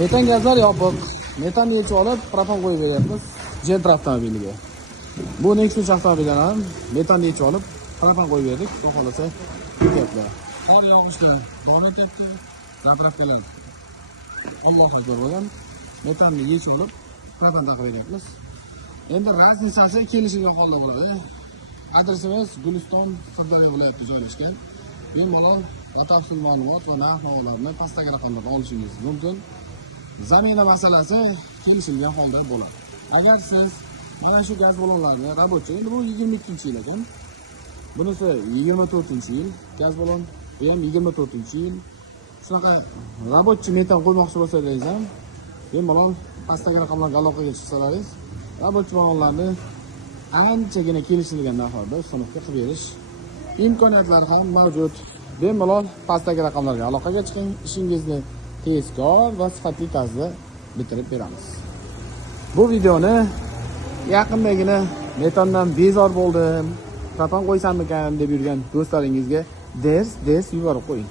Metan gazlar yopiq. Metanni yechib olib, propan qo'yib beryapmiz Gentra avtomobiliga. Bu Nexus avtomobilidan ham metanni yechib olib, propan qo'yib berdik. Xudo xolasa ketyapti. Qor yog'ishlar davom etyapti. Zapravkalar Alloh akbar bo'lgan. Metanni yechib olib, propan taqib beryapmiz. Endi raznisasi kelishilgan holda bo'ladi. Adresimiz Guliston, Sirdaryo viloyatida joylashgan. Bemalol batafsil ma'lumot va narx-navolarni pastdagi raqamlardan olishingiz mumkin. Zamina masalasi kelishilgan holda bo'ladi. Agar siz mana shu gaz ballonlarni rabochiy, endi bu 22-yil ekan. Bunisi 24-yil gaz ballon, bu ham 24-yil. Shunaqa rabochiy metan qo'ymoqchi bo'lsangiz ham bemalol pastdagi raqamlarga aloqaga chiqsalaringiz, rabochiy ballonlarni anchagina kelishilgan narxlarda sinfga qilib berish imkoniyatlari ham mavjud. Bemalol pastdagi raqamlarga aloqaga chiqing, ishingizni tezkor va sifatli tarzda bitirib beramiz. Bu videoni yaqindagina metandan bezor bo'ldim, propan qo'ysammikan deb yurgan do'stlaringizga ders yuborib qo'ying.